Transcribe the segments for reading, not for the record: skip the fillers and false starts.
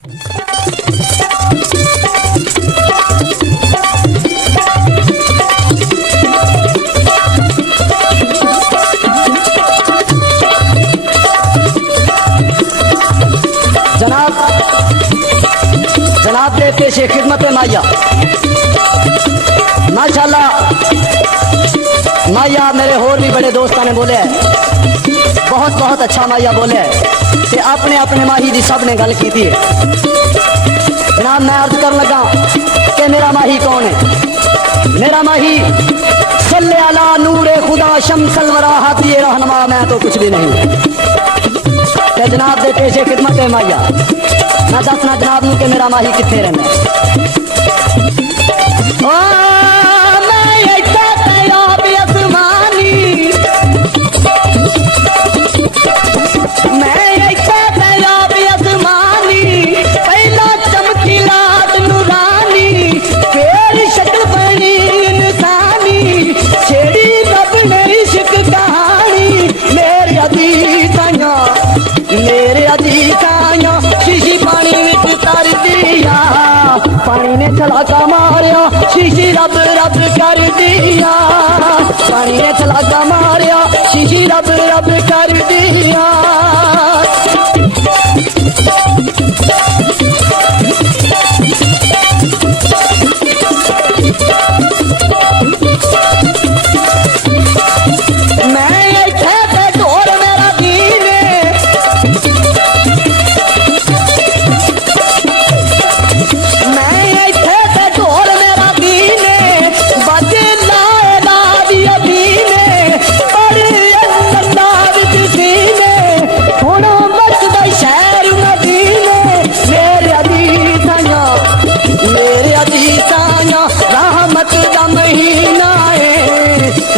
जनाब देते से खिदमत माया माशाल्लाह। माया मेरे होर भी बड़े दोस्तों ने बोले बहुत बहुत अच्छा माया बोले ते अपने अपने माही की सब ने गल की थी। जनाब मैं अर्ज कर लगा कि मेरा माही कौन है। मेरा माही सल्ले अला नूरे खुदा शमसल वरा हाथी रहनुमा, मैं तो कुछ भी नहीं। जनाब दे पेशे खिदमत है माया मैं दसना जनाब नू कि मेरा माही किथे रहना। पानी ने छलाका मारिया शीशी रब रब कर दिया। पानी ने छलाका मारिया शीशी रब रब कर दिया।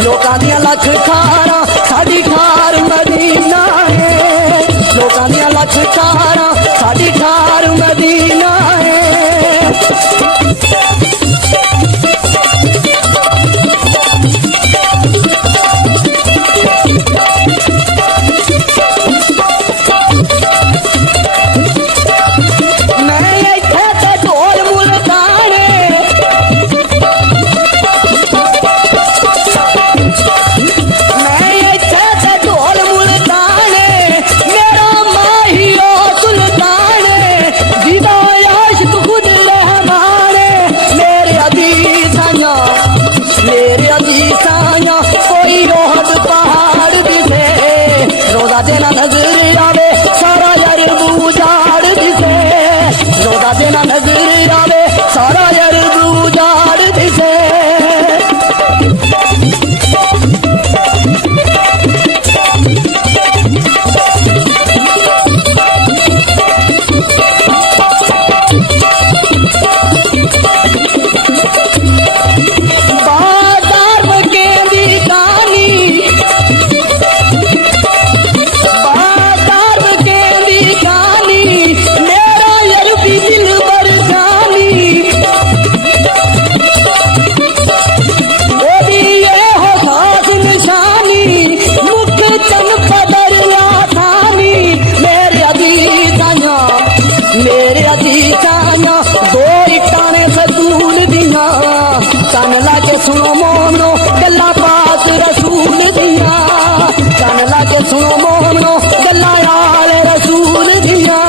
लोकां दियां लख खारा साडी खार मदीना है। लोकां दियां लख खारा साडी खार मदीना है। देना नजर आवे सारा यार बूझाड़ दिसे। रोदा देना नजर आवे सारा यार बूझाड़ दिसे। कान लाके सुनो मोहनो गल्ला पाक रसूल दिया। कान लाके सुनो मोहनो गल्ला यार रसूल दिया।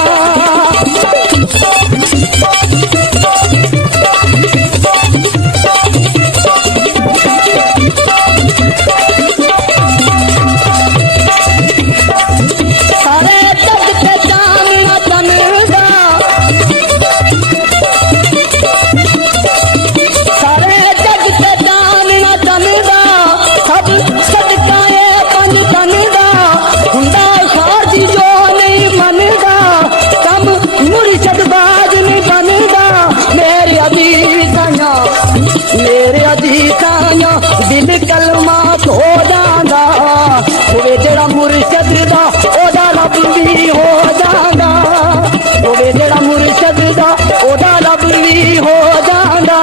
सारे जग ते चांदना बनदा दिल कलमा हो जांदा होवे जेड़ा मुर्शद दा ओदा रब भी हो जांदा। होवे जेड़ा मुर्शद दा ओदा रब भी हो जांदा।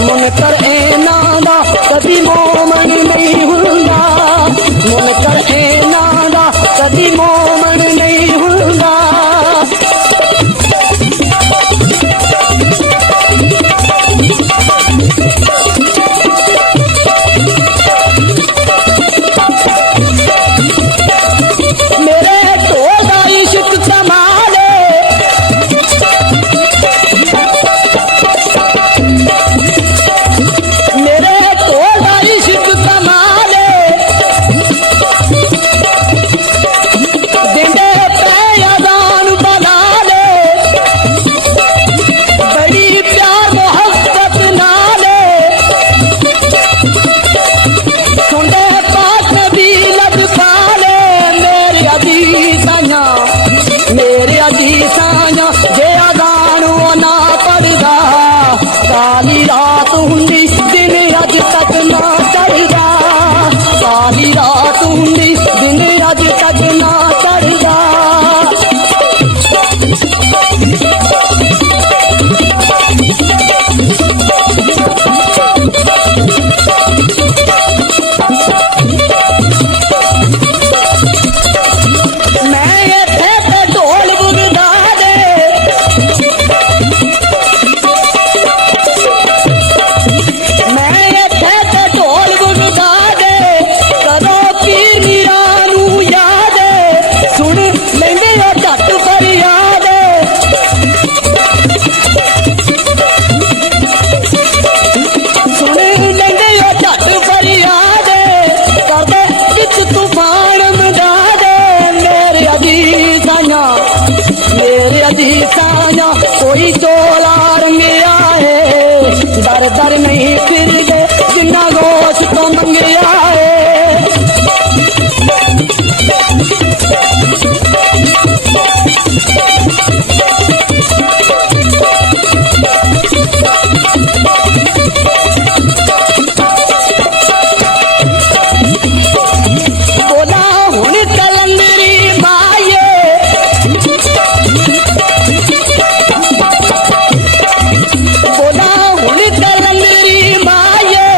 मुनकर ऐना दा कभी मोमन नहीं हुंदा, मुनकर ऐना दा कभी मोमन नहीं हुंदा। काली रात हुंदी दिन अज तक ना चढ़दा, काली रात हुंदी दिन अज तक ना चढ़दा। मैं इत्थे ते ढोल बुगदा दे, मैं इत्थे ते ढोल बुगदा दे, कदों पीर मीरा नूं याद सुन लैंदे ओ झट फरियाद। सुन लैंदे ओ झट फरियाद, करदे विच तूफान मचा दे। मेरे अजीज़ां, मेरे अजीज़ां कोई चोला रंगिया है, दर दर नहीं फिर दे जिन्ना गोश तो मंगिया है। बोला हुण कलंदरी माये, बोला हुण कलंदरी माये,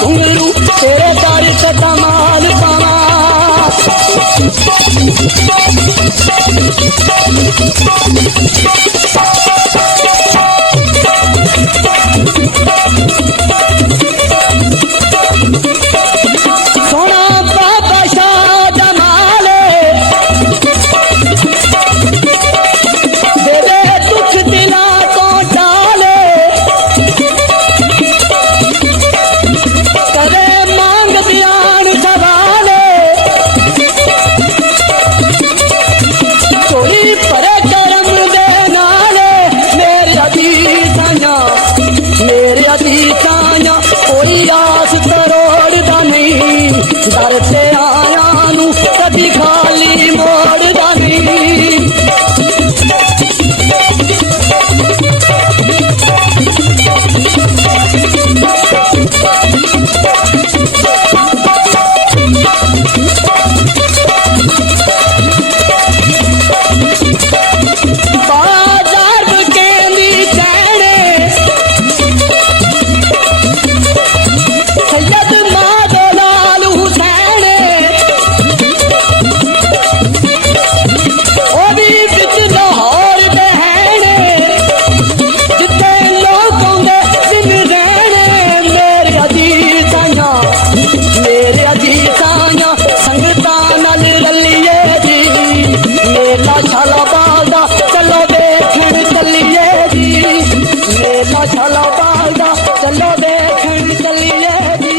घुंगरू तेरे दर से कमाल पावा। सोना बाबा शाह जमाले दे दुख दिला को डाले करे मांग बयान सवाले कोई परे करम दे नाले मेरे अधीसाया कोई आस तरोड़दा नहीं दर ते आया नू कदी खाली मोड़दा नहीं। बाजार केंदी चैने सैयद माधोलाल हुसैन ओ भी बिच लाहौर बहने जिथे लोगों दे दिन रहने मेरे अजीजां संगतां नाल रलिए जी मेला शालाबाग दा चलो देखण चलिए जी मेला शालाबाग दा चलो देखण चलिए जी।